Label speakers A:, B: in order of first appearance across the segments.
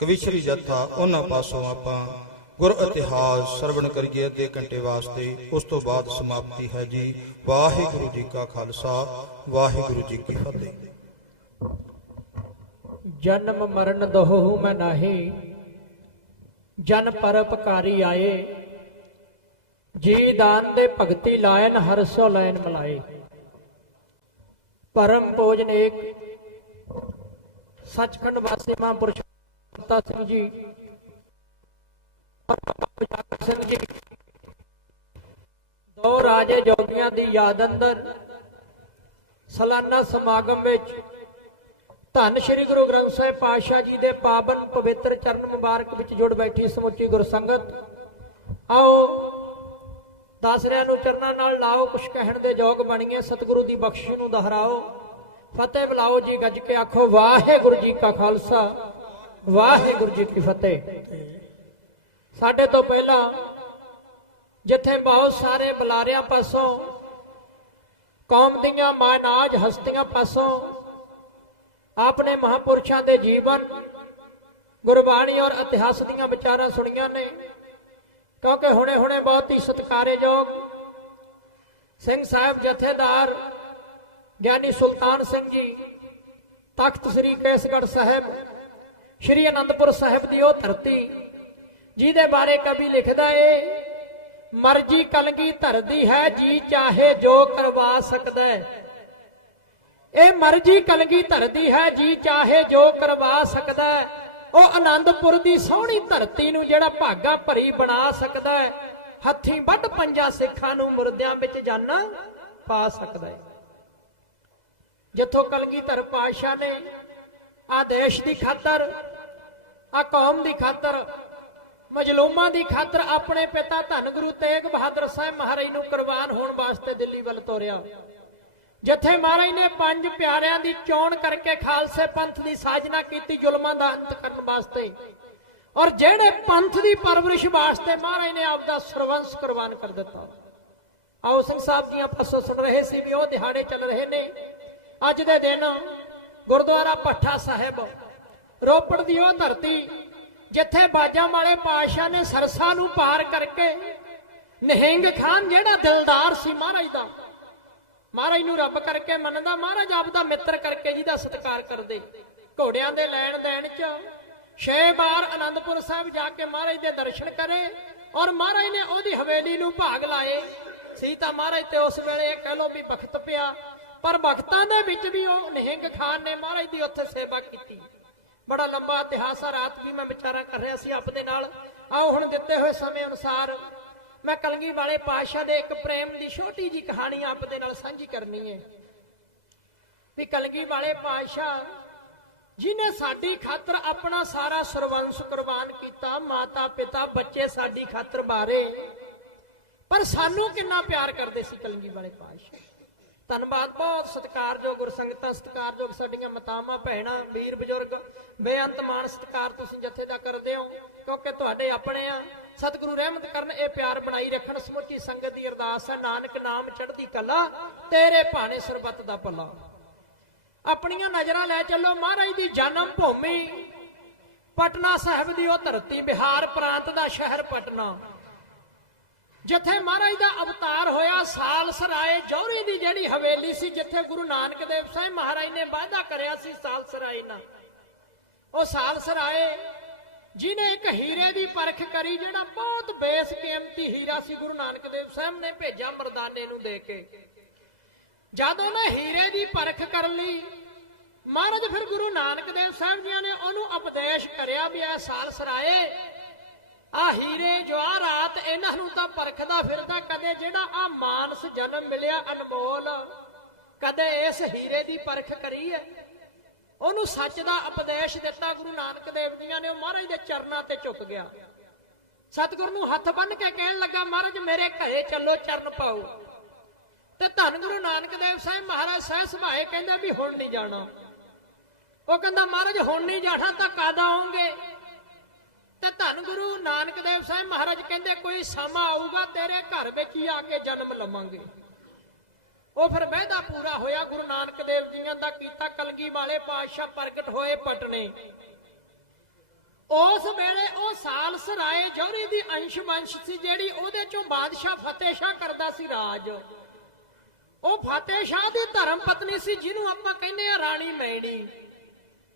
A: ਕਵਿਸ਼ਰੀ ਜਥਾ, ਉਹਨਾਂ ਪਾਸੋਂ ਆਪਾਂ ਗੁਰ ਇਤਿਹਾਸ ਸਰਵਣ ਕਰੀਏ ਅੱਧੇ ਘੰਟੇ ਵਾਸਤੇ, ਉਸ ਤੋਂ ਬਾਅਦ ਸਮਾਪਤੀ ਹੈ ਜੀ। ਵਾਹਿਗੁਰੂ ਜੀ ਕਾ ਖਾਲਸਾ, ਵਾਹਿਗੁਰੂ ਜੀ ਕੀ ਫਤਿਹ।
B: ਜਨਮ ਮਰਨ ਦੋਹੂ ਮੈਂ ਨਾਹੀ, ਜਨ ਪਰਉਪਕਾਰੀ ਆਏ। ਜੀ ਦਾਨ ਦੇ ਭਗਤੀ ਲਾਇਨ ਹਰਸੋ ਲੈਨ ਮਲਾਏ। ਪਰਮ ਭੋਜਨ ਏਕ ਸੱਚਖੰਡ ਵਾਸੀ ਮਹਾਂਪੁਰਸ਼ ਮਤਾ ਸਿੰਘ ਜੀ ਔਰ ਸਿੰਘ ਜੀ, ਦੋ ਰਾਜੇ ਜੋਗੀਆਂ ਦੀ ਯਾਦ ਅੰਦਰ ਸਾਲਾਨਾ ਸਮਾਗਮ ਵਿੱਚ ਧੰਨ ਸ਼੍ਰੀ ਗੁਰੂ ਗ੍ਰੰਥ ਸਾਹਿਬ ਪਾਤਸ਼ਾਹ ਜੀ ਦੇ ਪਾਵਨ ਪਵਿੱਤਰ ਚਰਨ ਮੁਬਾਰਕ ਵਿੱਚ ਜੁੜ ਬੈਠੀ ਸਮੁੱਚੀ ਗੁਰਸੰਗਤ। ਆਓ, ਦਾਸਰਿਆਂ ਨੂੰ ਚਰਨਾਂ ਨਾਲ ਲਾਓ, ਕੁਛ ਕਹਿਣ ਦੇ ਯੋਗ ਬਣੀਏ, ਸਤਿਗੁਰੂ ਦੀ ਬਖਸ਼ਿਸ਼ ਨੂੰ ਦੁਹਰਾਓ। ਫਤਿਹ ਬੁਲਾਓ ਜੀ, ਗੱਜ ਕੇ ਆਖੋ, ਵਾਹਿਗੁਰੂ ਜੀ ਕਾ ਖਾਲਸਾ। ਵਾਹਿਗੁਰੂ ਜੀ ਕੀ ਫਤਿਹ। ਸਾਡੇ ਤੋਂ ਪਹਿਲਾਂ ਜਿੱਥੇ ਬਹੁਤ ਸਾਰੇ ਬੁਲਾਰਿਆਂ ਪਾਸੋਂ, ਕੌਮ ਦੀਆਂ ਮਾਨਾਜ ਹਸਤੀਆਂ ਪਾਸੋਂ, ਆਪਣੇ ਮਹਾਪੁਰਸ਼ਾਂ ਦੇ ਜੀਵਨ, ਗੁਰਬਾਣੀ ਔਰ ਇਤਿਹਾਸ ਦੀਆਂ ਵਿਚਾਰਾਂ ਸੁਣੀਆਂ ਨੇ, ਕਿਉਂਕਿ ਹੁਣੇ-ਹੁਣੇ ਬਹੁਤ ਹੀ ਸਤਿਕਾਰਯੋਗ ਸਿੰਘ ਸਾਹਿਬ ਜਥੇਦਾਰ ਗਿਆਨੀ ਸੁਲਤਾਨ ਸਿੰਘ ਜੀ, ਤਖਤ ਸ੍ਰੀ ਕੇਸਗੜ੍ਹ ਸਾਹਿਬ ਸ੍ਰੀ ਅਨੰਦਪੁਰ ਸਾਹਿਬ ਦੀ ਉਹ ਧਰਤੀ, ਜਿਹਦੇ ਬਾਰੇ ਕਵੀ ਲਿਖਦਾ ਏ, ਮਰਜ਼ੀ ਕਲਗੀ ਧਰਦੀ ਹੈ, ਜੀ ਚਾਹੇ ਜੋ ਕਰਵਾ ਸਕਦਾ ਹੈ। ਇਹ ਮਰਜ਼ੀ ਕਲਗੀ ਧਰਦੀ ਹੈ, ਜੀ ਚਾਹੇ ਜੋ ਕਰਵਾ ਸਕਦਾ ਹੈ। ਉਹ ਆਨੰਦਪੁਰ ਦੀ ਸੋਹਣੀ ਧਰਤੀ ਨੂੰ ਜਿਹੜਾ ਭਾਗਾ ਭਰੀ ਬਣਾ ਸਕਦਾ ਹੈ, ਹੱਥੀਂ ਵੱਢ ਪੰਜਾ ਸਿੱਖਾਂ ਨੂੰ ਮੁਰਦਿਆਂ ਵਿੱਚ ਜਾਨਾ ਪਾ ਸਕਦਾ ਹੈ। ਜਿੱਥੋਂ ਕਲਗੀਧਰ ਪਾਤਸ਼ਾਹ ਨੇ ਆ ਦੇਸ਼ ਦੀ ਖਾਤਰ, ਆ ਕੌਮ ਦੀ ਖਾਤਰ, ਮਜਲੂਮਾਂ ਦੀ ਖਾਤਰ ਆਪਣੇ ਪਿਤਾ ਧੰਨ ਗੁਰੂ ਤੇਗ ਬਹਾਦਰ ਸਾਹਿਬ ਮਹਾਰਾਜ ਨੂੰ ਕੁਰਬਾਨ ਹੋਣ ਵਾਸਤੇ ਦਿੱਲੀ ਵੱਲ ਤੋਰਿਆ। ਜਿੱਥੇ ਮਹਾਰਾਜ ਨੇ ਪੰਜ ਪਿਆਰਿਆਂ ਦੀ ਚੋਣ ਕਰਕੇ ਖਾਲਸੇ ਪੰਥ ਦੀ ਸਾਜਨਾ ਕੀਤੀ ਜ਼ੁਲਮਾਂ ਦਾ ਅੰਤ ਕਰਨ ਵਾਸਤੇ। ਔਰ ਜਿਹੜੇ ਪੰਥ ਦੀ ਪਰਵਰਿਸ਼ ਵਾਸਤੇ ਮਹਾਰਾਜ ਨੇ ਆਪਦਾ ਸਰਵੰਸ ਕੁਰਬਾਨ ਕਰ ਦਿੱਤਾ। ਆਓ ਸਿੰਘ ਸਾਹਿਬ ਦੀਆਂ ਪਾਸੋਂ ਸੁਣ ਰਹੇ ਸੀ ਵੀ ਉਹ ਦਿਹਾੜੇ ਚੱਲ ਰਹੇ ਨੇ। ਅੱਜ ਦੇ ਦਿਨ ਗੁਰਦੁਆਰਾ ਪੱਠਾ ਸਾਹਿਬ, ਰੋਪੜ ਦੀ ਉਹ ਧਰਤੀ ਜਿੱਥੇ ਬਾਜਾਂ ਵਾਲੇ ਪਾਤਸ਼ਾਹ ਨੇ ਸਰਸਾ ਨੂੰ ਪਾਰ ਕਰਕੇ ਨਿਹੰਗ ਖਾਨ ਜਿਹੜਾ ਦਿਲਦਾਰ ਸੀ ਮਹਾਰਾਜ ਦਾ, ਮਹਾਰਾਜ ਨੂੰ ਰੱਬ ਕਰਕੇ ਮੰਨਦਾ, ਮਹਾਰਾਜ ਆਪ ਦਾ ਮਿੱਤਰ ਕਰਕੇ ਜਿਹਦਾ ਸਤਿਕਾਰ ਕਰਦੇ। ਘੋੜਿਆਂ ਦੇ ਲੈਣ ਦੇਣ ਚ ਛੇ ਵਾਰ ਆਨੰਦਪੁਰ ਸਾਹਿਬ ਜਾ ਕੇ ਮਹਾਰਾਜ ਦੇ ਦਰਸ਼ਨ ਕਰੇ ਔਰ ਮਹਾਰਾਜ ਨੇ ਉਹਦੀ ਹਵੇਲੀ ਨੂੰ ਭਾਗ ਲਾਏ। ਸੀ ਤਾਂ ਮਹਾਰਾਜ ਤੇ ਉਸ ਵੇਲੇ ਇਹ ਕਹਿ ਲੋ ਵੀ ਬਖਤ ਪਿਆ। ਪਰ ਭਗਤਾਂ ਦੇ ਵਿੱਚ ਵੀ ਉਹ ਨਿਹੰਗ ਖਾਨ ਨੇ ਮਹਾਰਾਜ ਦੀ ਉੱਥੇ ਸੇਵਾ ਕੀਤੀ। ਬੜਾ ਲੰਬਾ ਇਤਿਹਾਸ ਆ, ਰਾਤ ਵੀ ਮੈਂ ਵਿਚਾਰਾ ਕਰ ਰਿਹਾ ਸੀ ਆਪਦੇ ਨਾਲ। ਆਓ ਹੁਣ ਦਿੱਤੇ ਹੋਏ ਸਮੇਂ ਅਨੁਸਾਰ ਮੈਂ ਕਲਗੀ ਵਾਲੇ ਪਾਤਸ਼ਾਹ ਦੇ ਇੱਕ ਪ੍ਰੇਮ ਦੀ ਛੋਟੀ ਜੀ ਕਹਾਣੀ ਆਪ ਦੇ ਨਾਲ ਸਾਂਝੀ ਕਰਨੀ ਹੈ ਵੀ ਕਲਗੀ ਵਾਲੇ ਪਾਤਸ਼ਾਹ ਜਿਨੇ ਸਾਡੀ ਖਾਤਰ ਆਪਣਾ ਸਾਰਾ ਸਰਵੰਸ ਕੁਰਬਾਨ ਕੀਤਾ, ਮਾਤਾ ਪਿਤਾ, ਬੱਚੇ ਸਾਡੀ ਖਾਤਰ ਬਾਰੇ, ਪਰ ਸਾਨੂੰ ਕਿੰਨਾ ਪਿਆਰ ਕਰਦੇ ਸੀ ਕਲਗੀ ਵਾਲੇ ਪਾਤਸ਼ਾਹ? ਧੰਨਵਾਦ, ਬਹੁਤ ਸਤਿਕਾਰਯੋਗ ਗੁਰਸੰਗਤਾਂ ਸਤਿਕਾਰਯੋਗ ਸਾਡੀਆਂ ਮਤਾਵਾਂ, ਭੈਣਾਂ, ਵੀਰ, ਬਜ਼ੁਰਗ। ਬੇਅੰਤ ਮਾਣ ਸਤਿਕਾਰ ਤੁਸੀਂ ਜਥੇ ਦਾ ਕਰਦੇ ਹੋ, ਕਿਉਂਕਿ ਤੁਹਾਡੇ ਆਪਣੇ ਆ। ਸਤਿਗੁਰੂ ਰਹਿਮਤ ਕਰਨ, ਇਹ ਪਿਆਰ ਬਣਾਈ ਰੱਖਣ, ਸਮੁੱਚੀ ਸੰਗਤ ਦੀ ਅਰਦਾਸ ਹੈ ਨਾਨਕ ਨਾਮ ਚੜ੍ਹਦੀ ਕਲਾ, ਤੇਰੇ ਭਾਣੇ ਸਰਬੱਤ ਦਾ ਪੱਲਾ ਆਪਣੀਆਂ ਨਜ਼ਰਾਂ ਲੈ ਚੱਲੋ ਮਹਾਰਾਜ ਦੀ ਜਨਮ ਭੂਮੀ। ਪਟਨਾ ਸਾਹਿਬ ਦੀ ਉਹ ਧਰਤੀ, ਬਿਹਾਰ ਪ੍ਰਾਂਤ ਦਾ ਸ਼ਹਿਰ ਪਟਨਾ। ਜਿੱਥੇ ਮਹਾਰਾਜ ਦਾ ਅਵਤਾਰ ਹੋਇਆ, ਸਾਲ ਸਰਾਏ ਜੌਹਰੀ ਦੀ ਜਿਹੜੀ ਹਵੇਲੀ ਸੀ, ਜਿੱਥੇ ਗੁਰੂ ਨਾਨਕ ਦੇਵ ਸਾਹਿਬ ਮਹਾਰਾਜ ਨੇ ਵਾਅਦਾ ਕਰਿਆ ਸੀ ਸਾਲ ਸਰਾਏ ਨਾਲ। ਉਹ ਸਾਲ ਸਰਾਏ ਜਿਨੇ ਇੱਕ ਹੀਰੇ ਦੀ ਪਰਖ ਕਰੀ, ਜਿਹੜਾ ਬਹੁਤ ਬੇਸਕੀਮਤੀ ਹੀਰਾ ਸੀ, ਗੁਰੂ ਨਾਨਕ ਦੇਵ ਸਾਹਿਬ ਨੇ ਭੇਜਿਆ ਮਰਦਾਨੇ ਨੂੰ ਦੇ ਕੇ। ਜਦ ਉਹਨੇ ਹੀਰੇ ਦੀ ਪਰਖ ਕਰ ਲਈ, ਮਹਾਰਾਜ ਫਿਰ ਗੁਰੂ ਨਾਨਕ ਦੇਵ ਸਾਹਿਬ ਜੀ ਨੇ ਉਹਨੂੰ ਉਪਦੇਸ਼ ਕਰਿਆ ਵੀ ਇਹ ਸਾਲ ਸਰਾਏ ਆ ਹੀਰੇ ਜੋ ਆ ਰਾਤ ਇਹਨਾਂ ਨੂੰ ਤਾਂ ਪਰਖਦਾ ਫਿਰਦਾ ਕਦੇ ਜਿਹੜਾ ਆ ਮਾਨਸ ਜਨਮ ਮਿਲਿਆ ਅਨਮੋਲ, ਕਦੇ ਇਸ ਹੀਰੇ ਦੀ ਪਰਖ ਕਰੀ ਹੈ ਉਹਨੂੰ ਸੱਚ ਦਾ ਉਪਦੇਸ਼ ਦਿੱਤਾ ਗੁਰੂ ਨਾਨਕ ਦੇਵ ਜੀਆਂ ਨੇ, ਉਹ ਮਹਾਰਾਜ ਦੇ ਚਰਨਾਂ ਤੇ ਝੁਕ ਗਿਆ। ਸਤਿਗੁਰ ਨੂੰ ਹੱਥ ਬੰਨ ਕੇ ਕਹਿਣ ਲੱਗਾ, ਮਹਾਰਾਜ, ਮੇਰੇ ਘਰੇ ਚੱਲੋ, ਚਰਨ ਪਾਓ। ਤੇ ਧੰਨ ਗੁਰੂ ਨਾਨਕ ਦੇਵ ਸਾਹਿਬ ਮਹਾਰਾਜ ਸਹਿ ਸੁਭਾਏ ਕਹਿੰਦੇ ਵੀ ਹੁਣ ਨਹੀਂ ਜਾਣਾ। ਉਹ ਕਹਿੰਦਾ, ਮਹਾਰਾਜ, ਹੁਣ ਨਹੀਂ ਜਾਣਾ ਤਾਂ ਕਦ ਆਉਂਗੇ? ਤੇ ਧੰਨ ਗੁਰੂ ਨਾਨਕ ਦੇਵ ਸਾਹਿਬ ਮਹਾਰਾਜ ਕਹਿੰਦੇ ਕੋਈ ਸਮਾਂ ਆਊਗਾ ਤੇਰੇ ਘਰ ਵਿੱਚ ਹੀ ਆ ਕੇ ਜਨਮ ਲਵਾਂਗੇ। ਉਹ ਫਿਰ ਵਾਅਦਾ ਪੂਰਾ ਹੋਇਆ ਗੁਰੂ ਨਾਨਕ ਦੇਵ ਜੀਆਂ ਦਾ ਕੀਤਾ ਕਲਗੀ ਵਾਲੇ ਪਾਤਸ਼ਾਹ ਪ੍ਰਗਟ ਹੋਏ ਪਟਨੇ। ਉਸ ਵੇਲੇ ਉਹ ਸਾਲ ਸਰਾਏ ਜੋਹਰੀ ਦੀ ਅੰਸ਼ ਵੰਸ਼ ਸੀ ਜਿਹੜੀ ਉਹਦੇ ਚੋਂ ਬਾਦਸ਼ਾਹ ਫਤਿਹ ਸ਼ਾਹ ਕਰਦਾ ਸੀ ਰਾਜ। ਉਹ ਫਤਿਹ ਸ਼ਾਹ ਦੀ ਧਰਮ ਪਤਨੀ ਸੀ ਜਿਹਨੂੰ ਆਪਾਂ ਕਹਿੰਦੇ ਆ ਰਾਣੀ ਮੈਣੀ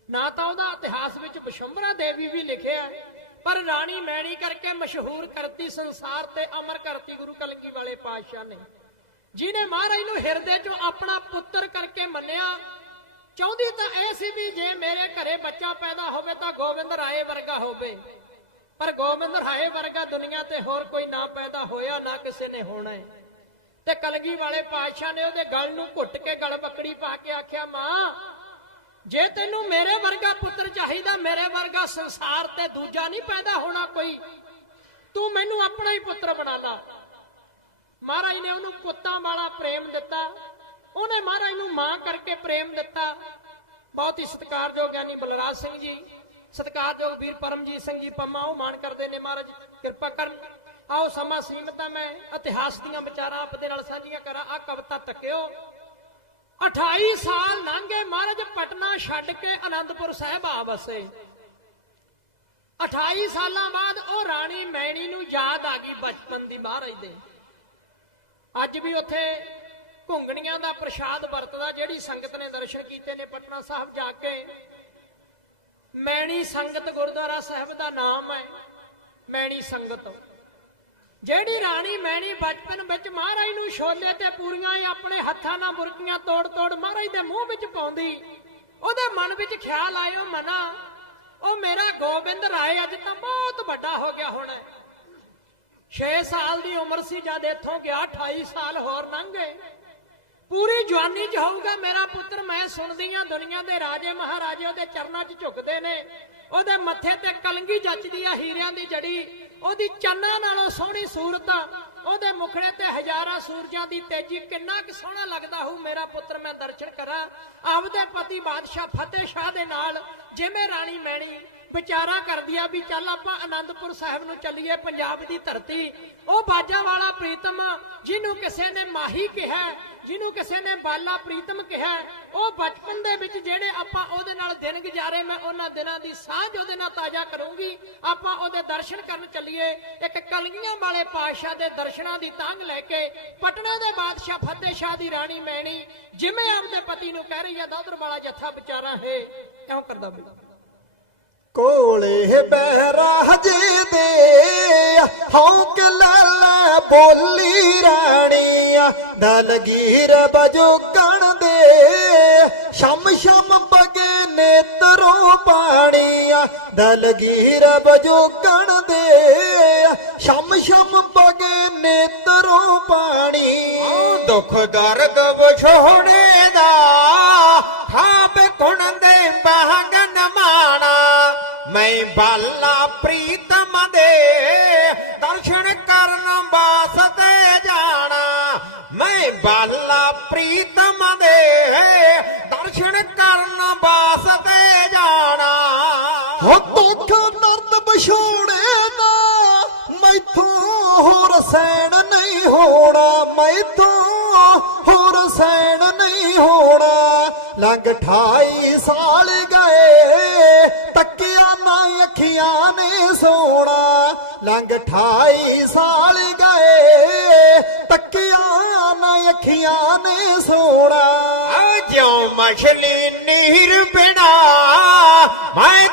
B: ਨਾ ਤਾਂ ਉਹਦਾ ਇਤਿਹਾਸ ਵਿੱਚ ਬਿਸ਼ੰਬਰਾ ਦੇਵੀ ਵੀ ਲਿਖਿਆ ਹੈ, ਪਰ ਰਾਣੀ ਮੈਣੀ ਕਰਕੇ ਮਸ਼ਹੂਰ ਕਰਤੀ ਸੰਸਾਰ ਤੇ ਅਮਰ ਕਰਤੀ ਗੁਰੂ ਕਲੰਗੀ ਵਾਲੇ ਪਾਤਸ਼ਾਹ ਨੇ। ਜਿਹਨੇ ਮਹਾਰਾਜ ਨੂੰ ਹਿਰਦੇ ਚੋਂ ਆਪਣਾ ਪੁੱਤਰ ਕਰਕੇ ਮੰਨਿਆ, ਚਾਹੁੰਦੀ ਤਾਂ ਇਹ ਸੀ ਵੀ ਜੇ ਮੇਰੇ ਘਰੇ ਬੱਚਾ ਪੈਦਾ ਹੋਵੇ ਤਾਂ ਗੋਬਿੰਦ ਰਾਏ ਵਰਗਾ ਹੋਵੇ। ਪਰ ਗੋਬਿੰਦ ਰਾਏ ਵਰਗਾ ਦੁਨੀਆ ਤੇ ਹੋਰ ਕੋਈ ਨਾ ਪੈਦਾ ਹੋਇਆ, ਨਾ ਕਿਸੇ ਨੇ ਹੋਣਾ ਹੈ। ਤੇ ਕਲਗੀ ਵਾਲੇ ਪਾਤਸ਼ਾਹ ਨੇ ਉਹਦੇ ਗਲ ਨੂੰ ਘੁੱਟ ਕੇ ਗਲ ਬੱਕੜੀ ਪਾ ਕੇ ਆਖਿਆ, ਮਾਂ ਜੇ ਤੈਨੂੰ ਮੇਰੇ ਵਰਗਾ ਪੁੱਤਰ ਚਾਹੀਦਾ, ਮੇਰੇ ਵਰਗਾ ਸੰਸਾਰ ਤੇ ਦੂਜਾ ਨਹੀਂ ਪੈਦਾ ਹੋਣਾ ਕੋਈ, ਤੂੰ ਮੈਨੂੰ ਆਪਣਾ ਹੀ ਪੁੱਤਰ ਬਣਾ ਲਾ। ਮਹਾਰਾਜ ਨੇ ਉਹਨੂੰ ਪੁੱਤਾਂ ਵਾਲਾ ਪ੍ਰੇਮ ਦਿੱਤਾ। ਉਹਨੇ ਮਹਾਰਾਜ ਨੂੰ ਮਾਂ ਕਰਕੇ ਪ੍ਰੇਮ ਦਿੱਤਾ। ਬਹੁਤ ਹੀ ਸਤਿਕਾਰਯੋਗ ਗਿਆਨੀ ਬਲਰਾਜ ਸਿੰਘ ਜੀ, ਸਤਿਕਾਰਯੋਗ ਵੀਰ ਪਰਮਜੀਤ ਸਿੰਘ ਜੀ ਪੰਮਾ, ਉਹ ਮਾਣ ਕਰਦੇ ਨੇ ਮਹਾਰਾਜ, ਕਿਰਪਾ ਕਰਨ। ਆਓ ਸਮਾਂ ਸੀਮਤ ਹੈ ਮੈਂ, ਇਤਿਹਾਸ ਦੀਆਂ ਵਿਚਾਰਾਂ ਆਪ ਦੇ ਨਾਲ ਸਾਂਝੀਆਂ ਕਰਾਂ। ਆ ਕਵਿਤਾ ਤੱਕਿਓ। 28 ਸਾਲ ਲੰਘੇ ਮਹਾਰਾਜ, ਪਟਨਾ ਛੱਡ ਕੇ ਆਨੰਦਪੁਰ ਸਾਹਿਬ ਆ ਵਸੇ। 28 ਸਾਲਾਂ ਬਾਅਦ ਉਹ ਰਾਣੀ ਮੈਣੀ ਨੂੰ ਯਾਦ ਆ ਗਈ ਬਚਪਨ ਦੀ ਮਹਾਰਾਜ ਦੇ। ਅੱਜ ਵੀ ਉੱਥੇ ਘੁੰਗਣੀਆਂ ਦਾ ਪ੍ਰਸ਼ਾਦ ਵਰਤਦਾ, ਜਿਹੜੀ ਸੰਗਤ ਨੇ ਦਰਸ਼ਨ ਕੀਤੇ ਨੇ ਪਟਨਾ ਸਾਹਿਬ ਜਾ ਕੇ। ਮੈਣੀ ਸੰਗਤ ਗੁਰਦੁਆਰਾ ਸਾਹਿਬ ਦਾ ਨਾਮ ਹੈ, ਮੈਣੀ ਸੰਗਤ। ਜਿਹੜੀ ਰਾਣੀ ਮੈਣੀ ਬਚਪਨ ਵਿੱਚ ਮਹਾਰਾਜ ਨੂੰ ਛੋਲੇ ਤੇ ਪੂਰੀਆਂ ਹੀ ਆਪਣੇ ਹੱਥਾਂ ਨਾਲ ਬੁਰਕੀਆਂ ਤੋੜ ਤੋੜ ਮਹਾਰਾਜ ਦੇ ਮੂੰਹ ਵਿੱਚ ਪਾਉਂਦੀ, ਉਹਦੇ ਮਨ ਵਿੱਚ ਖਿਆਲ ਆਇਓ ਮਨਾ, ਉਹ ਮੇਰਾ ਗੋਬਿੰਦ ਰਾਏ ਅੱਜ ਤਾਂ ਬਹੁਤ ਵੱਡਾ ਹੋ ਗਿਆ ਹੋਣਾ। 6 ਸਾਲ ਦੀ ਉਮਰ ਸੀ ਜਦ ਇੱਥੋਂ ਗਿਆ 28 ਸਾਲ ਹੋਰ ਲੰਘ ਗਏ। ਪੂਰੀ ਜਵਾਨੀ 'ਚ ਹੋਊਗਾ ਮੇਰਾ ਪੁੱਤਰ, ਮੈਂ ਸੁਣਦੀ ਆ ਦੁਨੀਆ ਦੇ ਰਾਜੇ ਮਹਾਰਾਜੇ ਉਹਦੇ ਚਰਨਾਂ 'ਚ ਝੁਕਦੇ ਨੇ, ਉਹਦੇ ਮੱਥੇ ਤੇ ਕਲੰਗੀ ਜੱਚਦੀ ਆ ਹੀਰਿਆਂ ਦੀ ਜੜੀ। ਉਹਦੀ ਚੰਨਾ ਨਾਲੋਂ ਸੋਹਣੀ ਸੂਰਤ ਉਹਦੇ ਮੁਖੜੇ ਤੇ ਹਜ਼ਾਰਾਂ ਸੂਰਜਾਂ ਦੀ ਤੇਜੀ ਕਿੰਨਾ ਕਿ ਸੋਹਣਾ ਲੱਗਦਾ ਹੋਊ ਮੇਰਾ ਪੁੱਤਰ ਮੈਂ ਦਰਸ਼ਨ ਕਰਾਂ। ਆਪਦੇ ਪਤੀ ਬਾਦਸ਼ਾਹ ਫਤਿਹ ਸ਼ਾਹ ਦੇ ਨਾਲ, ਜਿਵੇਂ ਰਾਣੀ ਮੈਣੀ ਵਿਚਾਰਾ ਕਰਦੀ ਆ ਵੀ ਚੱਲ ਆਪਾਂ ਆਨੰਦਪੁਰ ਸਾਹਿਬ ਨੂੰ ਚੱਲੀਏ ਪੰਜਾਬ ਦੀ ਧਰਤੀ। ਉਹ ਬਾਜਾ ਵਾਲਾ ਪ੍ਰੀਤਮ, ਜਿਹਨੂੰ ਕਿਸੇ ਨੇ ਮਾਹੀ ਕਿਹਾ, ਜਿਹਨੂੰ ਕਿਸੇ ਨੇ ਬਾਲਾ ਪ੍ਰੀਤਮ ਕਿਹਾ, ਉਹ ਬਚਪਨ ਦੇ ਵਿੱਚ ਜਿਹੜੇ ਆਪਾਂ ਉਹਦੇ ਨਾਲ ਦਿਨ ਗੁਜ਼ਾਰੇ, ਮੈਂ ਉਹਨਾਂ ਦਿਨਾਂ ਦੀ ਸਾਂਝ ਉਹਦੇ ਨਾਲ ਤਾਜ਼ਾ ਕਰੂੰਗੀ। ਆਪਾਂ ਉਹਦੇ ਦਰਸ਼ਨ ਕਰਨ ਚੱਲੀਏ, ਇੱਕ ਕਲਗੀਆਂ ਵਾਲੇ ਪਾਤਸ਼ਾਹ ਦੇ ਦਰਸ਼ਨਾਂ ਦੀ ਤਾਂਗ ਲੈ ਕੇ, ਪਟਨਾ ਦੇ ਬਾਦਸ਼ਾਹ ਫਤਿਹ ਸ਼ਾਹ ਦੀ ਰਾਣੀ ਮੈਣੀ, ਜਿਵੇਂ ਆਪਦੇ ਪਤੀ ਨੂੰ ਕਹਿ ਰਹੀ ਆ, ਦਾਦਰ ਵਾਲਾ ਜੱਥਾ ਵਿਚਾਰਾ ਹੈ। ਕਿਉਂ ਕਰਦਾ ਬਈ?
C: ਕੋਲੇ ਬਹਿਰਾਜੇ ਦੇ ਹੌਕ ਲੱਲਾ ਬੋਲੀ ਰਾਣੀਆ ਦਲਗੀਰ ਬਜੋ ਕਣ ਦੇ ਸ਼ਮ ਸ਼ਮ ਬਗੇ ਨੇਤਰੋਂ ਪਾਣੀਆ ਦਲਗੀਰ ਬਜੋਕਣ ਦੇ ਸ਼ਮ ਸ਼ਮ ਬਗੇ ਨੇਤਰੋਂ ਪਾਣੀ। ਦੁੱਖ ਦਰਦ ਵਿਛੋੜੇ 28 ਸਾਲ ਗਏ, ਤੱਕਿਆ ਨਾ ਅੱਖੀਆਂ ਨੇ ਸੋਣਾ। ਲੰਘ 28 ਸਾਲ ਗਏ, ਤੱਕਿਆ ਨਾ ਅੱਖੀਆਂ ਨੇ ਸੋਣਾ। ਜਿਉ ਮਛਲੀ ਨੀਰ ਬਿਨਾ, ਮੈਂ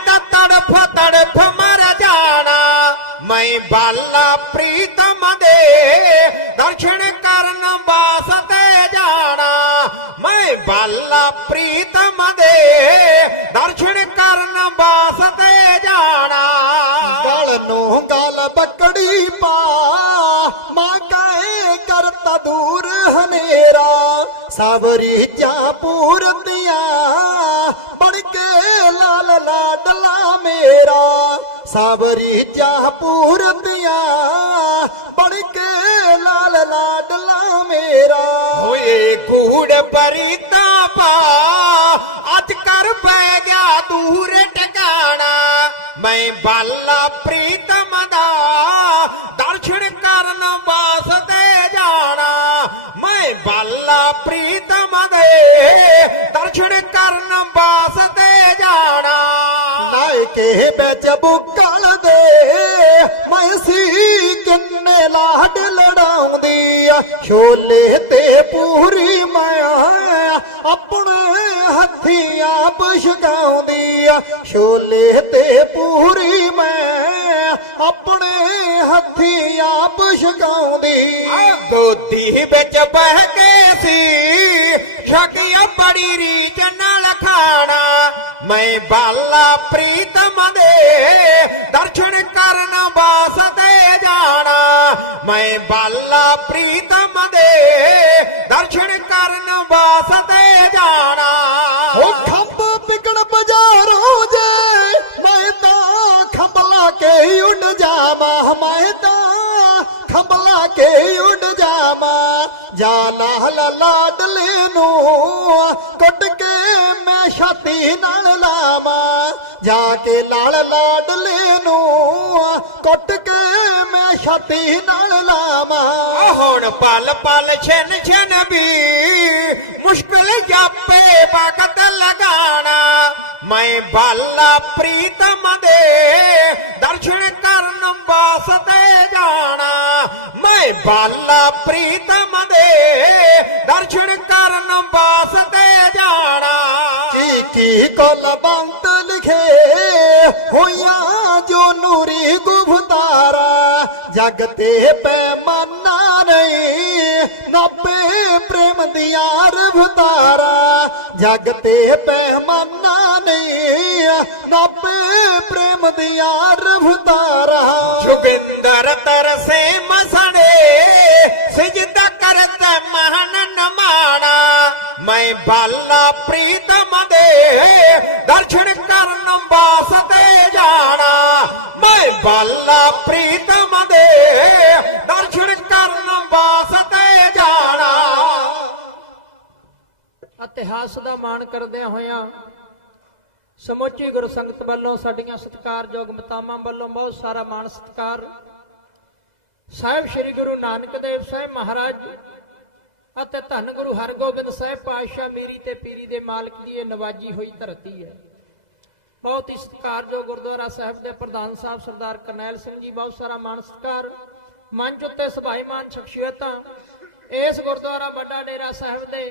C: ਪ੍ਰੀਤਮ ਦੇ ਦਰਸ਼ਨ ਕਰਨ ਵਾਸਤੇ ਜਾਣਾ। ਗਲ ਨੂੰ ਗਲ ਬੱਕੜੀ ਪਾ, ਮਾਂ ਕਾਏ ਕਰਤਾ ਦੂਰ ਹਨੇਰਾ। ਸਾਬਰੀ ਜਾ ਪੂਰਤੀਆਂ, ਬਣ ਕੇ ਲਾਲ ਲਾਡਲਾ ਮੇਰਾ। ਸਾਬਰੀ ਜਾ ਪੂਰਤੀਆਂ, ਬਣ ਕੇ ਲਾਲ ਲਾਡ ਹੋਏ ਕੂੜ ਪਾ। ਅੱਜ ਕਰ ਪੈ ਗਿਆ ਦੂਰ ਟਿਕਾਣਾ। ਮੈਂ ਬਾਲਾ ਪ੍ਰੀਤਮ ਦਾ। ਦਰਸ਼ਨ ਕਰਨ ਵਾਸਤੇ ਜਾਣਾ। ਮੈਂ ਬਾਲਾ ਪ੍ਰੀਤਮ ਦੇ। ਦਰਸ਼ਨ ਕਰਨ ਵਾਸਤੇ ਜਾਣਾ। ਨਾਇਕੇ ਦੇ ਵਿੱਚ ਬੁੱਕਲ ਦੇ। ਛੋਲੇ ਤੇ ਪੂਰੀ ਮਾਇਆ ਆਪਣੇ ਹੱਥੀ ਆਪ ਛਕਾਉਂਦੀ ਆ। ਛੋਲੇ ਤੇ ਪੂਰੀ ਮੈਂ ਆਪਣੇ ਹੱਥੀਂ ਆਪ ਛਕਾਉਂਦੀ
D: ਆ। ਦੋਦੀ ਵਿੱਚ ਬਹਿ ਕੇ ਸੀ ਛਕਿਆ ਬੜੀ ਰੀਚ ਨਾਲ ਖਾਣਾ। ਮੈਂ ਬਾਲਾ ਪ੍ਰੀਤਮ ਦੇ ਦਰਸ਼ਨ ਕਰਨ ਵਾਸਤੇ ਜਾ ਮੈਂ ਬਾਲਾ ਪ੍ਰੀਤਮ ਦੇ ਦਰਸ਼ਨ ਕਰਨ ਵਾਸਤੇ ਜਾਣਾ।
C: ਉਹ ਖੰਭ ਵਿਕਣ ਬਾਜ਼ਾਰੋਂ ਜੇ ਮੈਂ ਤਾਂ ਖੰਭਲਾ ਕੇ ਉੱਡ ਜਾਵਾਂ, ਮੈਂ ਤਾਂ ਖੰਭਲਾ ਕੇ ਉੱਡ ਜਾਵਾਂ। ਜਾ ਲਾਲ ਲਾਡਲੇ ਨੂੰ ਮੈਂ ਛਾਤੀ ਨਾਲ ਲਾਵਾਂ, ਜਾ ਕੇ ਲਾਲ ਲਾਡਲੇ ਨੂੰ ਕੁੱਟ ਕੇ ਮੈਂ ਛਾਤੀ ਨਾਲ ਲਾਵਾਂ।
D: ਹੁਣ ਪਲ ਪਲ ਛਨ ਛਨ ਵੀ ਮੁਸ਼ਕਿਲ ਜਾਪੇ ਵਕਤ ਲਗਾਣਾ। ਮੈਂ ਬਾਲਾ ਪ੍ਰੀਤਮ ਦੇ ਦਰਸ਼ਨ ਕਰਨ ਵਾਸਤੇ ਜਾਣਾ। ਮੈਂ ਬਾਲਾ ਪ੍ਰੀਤਮ ਦੇ ਦਰਸ਼ਨ ਕਰਨ ਵਾਸਤੇ ਜਾਣਾ।
C: ਕੀ ਕੀ ਲਿਖੇ? ਹੋਈਆਂ ਜੋ ਨੂਰੀ ਗੁਫਤਾਰਾ, ਜਗ ਤੇ ਪੈਮਾਨਾ ਨਹੀਂ, ਨਾਪੇ ਪ੍ਰੇਮ ਦੀਆਂ ਰਫਤਾਰਾ। ਜਗ ਤੇ ਪੈਮਾਨਾ ਨਹੀਂ, ਨਾਪੇ ਪ੍ਰੇਮ ਦੀਆਂ ਰਫਤਾਰਾ।
D: ਜੋਗਿੰਦਰ ਤਰਸੇ ਮਸੜੇ ਸਜਦਾ ਕਰਤ ਮਹਨ ਨਮਾਣਾ। ਮੈਂ ਬਾਲਾ ਪ੍ਰੀਤਮ ਦੇ ਦਰਸ਼ਨ ਕਰਨ ਵਾਸਤੇ ਜਾਣਾ। ਮੈਂ ਬਾਲਾ ਪ੍ਰੀਤਮ ਦੇ ਦਰਸ਼ਨ ਕਰਨ ਵਾਸਤੇ ਜਾਣਾ।
B: ਇਤਿਹਾਸ ਦਾ ਮਾਣ ਕਰਦਿਆਂ ਹੋਇਆਂ ਸਮੁੱਚੀ ਗੁਰੂ ਸੰਗਤ ਵੱਲੋਂ ਸਾਡੀਆਂ ਸਤਿਕਾਰਯੋਗ ਮਤਾਵਾਂ ਵੱਲੋਂ ਬਹੁਤ ਸਾਰਾ ਮਾਣ ਸਤਿਕਾਰ। ਸਾਹਿਬ ਸ੍ਰੀ ਗੁਰੂ ਨਾਨਕ ਦੇਵ ਸਾਹਿਬ ਮਹਾਰਾਜ ਅਤੇ ਧੰਨ ਗੁਰੂ ਹਰਗੋਬਿੰਦ ਸਾਹਿਬ ਪਾਤਸ਼ਾਹ ਮੀਰੀ ਤੇ ਪੀਰੀ ਦੇ ਮਾਲਕ ਦੀ ਇਹ ਨਵਾਜੀ ਹੋਈ ਧਰਤੀ ਹੈ। ਬਹੁਤ ਹੀ ਸਤਿਕਾਰਯੋਗ ਗੁਰਦੁਆਰਾ ਸਾਹਿਬ ਦੇ ਪ੍ਰਧਾਨ ਸਾਹਿਬ ਸਰਦਾਰ ਕਰਨੈਲ ਸਿੰਘ ਜੀ, ਬਹੁਤ ਸਾਰਾ ਮਾਣ ਸਤਿਕਾਰ ਮੰਚ ਉੱਤੇ ਸਭਾਈਮਾਨ ਸ਼ਖਸੀਅਤਾਂ। ਇਸ ਗੁਰਦੁਆਰਾ ਵੱਡਾ ਡੇਰਾ ਸਾਹਿਬ ਦੇ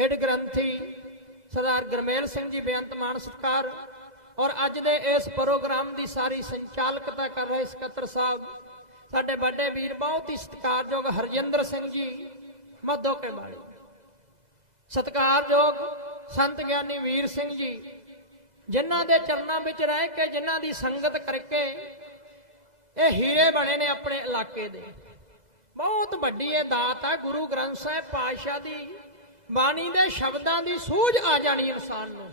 B: ਹੈਡ ਗ੍ਰੰਥੀ ਸਰਦਾਰ ਗਰਮੇਲ ਸਿੰਘ ਜੀ, ਬੇਅੰਤ ਮਾਣ ਸਤਿਕਾਰ। ਔਰ ਅੱਜ ਦੇ ਇਸ ਪ੍ਰੋਗਰਾਮ ਦੀ ਸਾਰੀ ਸੰਚਾਲਕਤਾ ਕਰ ਰਹੇ ਸਕੱਤਰ ਸਾਹਿਬ, ਸਾਡੇ ਵੱਡੇ ਵੀਰ, ਬਹੁਤ ਹੀ ਸਤਿਕਾਰਯੋਗ ਹਰਜਿੰਦਰ ਸਿੰਘ ਜੀ ਮੱਧੋ ਕੇ ਵਾਲੇ ਸਤਿਕਾਰਯੋਗ ਸੰਤ ਗਿਆਨੀ ਵੀਰ ਸਿੰਘ ਜੀ, ਜਿਨ੍ਹਾਂ ਦੇ ਚਰਨਾਂ ਵਿੱਚ ਰਹਿ ਕੇ, ਜਿਨ੍ਹਾਂ ਦੀ ਸੰਗਤ ਕਰਕੇ ਇਹ ਹੀਰੇ ਬਣੇ ਨੇ ਆਪਣੇ ਇਲਾਕੇ ਦੇ। ਬਹੁਤ ਵੱਡੀ ਇਹ ਦਾਤ ਹੈ ਗੁਰੂ ਗ੍ਰੰਥ ਸਾਹਿਬ ਪਾਤਸ਼ਾਹ ਦੀ ਬਾਣੀ ਦੇ ਸ਼ਬਦਾਂ ਦੀ ਸੂਝ ਆ ਜਾਣੀ ਇਨਸਾਨ ਨੂੰ।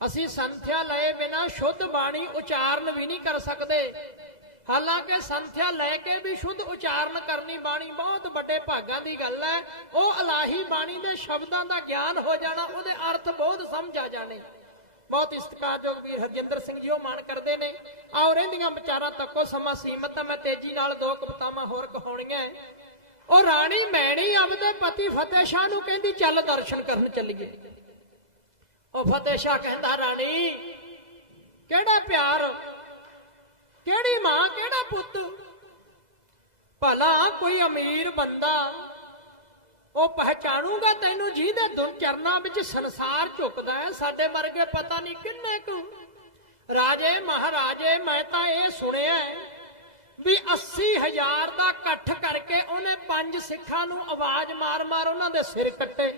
B: ਅਸੀਂ ਸੰਥਿਆ ਲਏ ਬਿਨਾ ਸ਼ੁੱਧ ਬਾਣੀ ਉਚਾਰਨ ਵੀ ਨਹੀਂ ਕਰ ਸਕਦੇ। ਹਾਲਾਂਕਿ ਸੰਥਿਆ ਲੈ ਕੇ ਵੀ ਸ਼ੁੱਧ ਉਚਾਰਨ ਕਰਨੀ ਬਾਣੀ ਬਹੁਤ ਵੱਡੇ ਭਾਗਾਂ ਦੀ ਗੱਲ ਹੈ। ਉਹ ਅਲਾਹੀ ਬਾਣੀ ਦੇ ਸ਼ਬਦਾਂ ਦਾ ਗਿਆਨ ਹੋ ਜਾਣਾ, ਉਹਦੇ ਅਰਥ ਬਹੁਤ ਸਮਝ ਆ ਜਾਣੇ। ਬਹੁਤ ਇਸਤਕਾਰਯੋਗ ਵੀਰ ਹਰਜਿੰਦਰ ਸਿੰਘ ਜੀ, ਉਹ ਮਾਣ ਕਰਦੇ ਨੇ। ਆਓ, ਰਹਿੰਦੀਆਂ ਵਿਚਾਰਾਂ ਤੱਕੋ ਸਮਾਂ ਸੀਮਤ ਮੈਂ ਤੇਜ਼ੀ ਨਾਲ ਦੋ ਕਵਿਤਾਵਾਂ ਹੋਰ ਕਹਾਉਣੀਆਂ ਉਹ ਰਾਣੀ ਮੈਣੀ ਆਪਦੇ ਪਤੀ ਫਤਿਹ ਸ਼ਾਹ ਨੂੰ ਕਹਿੰਦੀ, ਚੱਲ ਦਰਸ਼ਨ ਕਰਨ ਚੱਲੀਏ। ਉਹ ਫਤਿਹ ਸ਼ਾਹ ਕਹਿੰਦਾ, ਰਾਣੀ, ਕਿਹੜਾ ਪਿਆਰ ਕਿਹੜੀ ਮਾਂ, ਕਿਹੜਾ ਪੁੱਤ? ਭਲਾ ਕੋਈ ਅਮੀਰ ਬੰਦਾ, ਉਹ ਪਹਿਚਾਣੂਗਾ ਤੈਨੂੰ, ਜਿਹਦੇ ਦੁਨ ਚਰਨਾਂ ਵਿੱਚ ਸੰਸਾਰ ਝੁਕਦਾ ਹੈ। ਸਾਡੇ ਵਰਗੇ ਪਤਾ ਨਹੀਂ ਕਿੰਨੇ ਕੁ। ਰਾਜੇ, ਮਹਾਰਾਜੇ, ਮੈਂ ਤਾਂ ਇਹ ਸੁਣਿਆ ਹੈ ਵੀ 80000 ਦਾ ਇਕੱਠ ਕਰਕੇ ਉਹਨੇ ਪੰਜ ਸਿੱਖਾਂ ਨੂੰ ਆਵਾਜ਼ ਮਾਰ-ਮਾਰ ਉਹਨਾਂ ਦੇ ਸਿਰ ਕੱਟੇ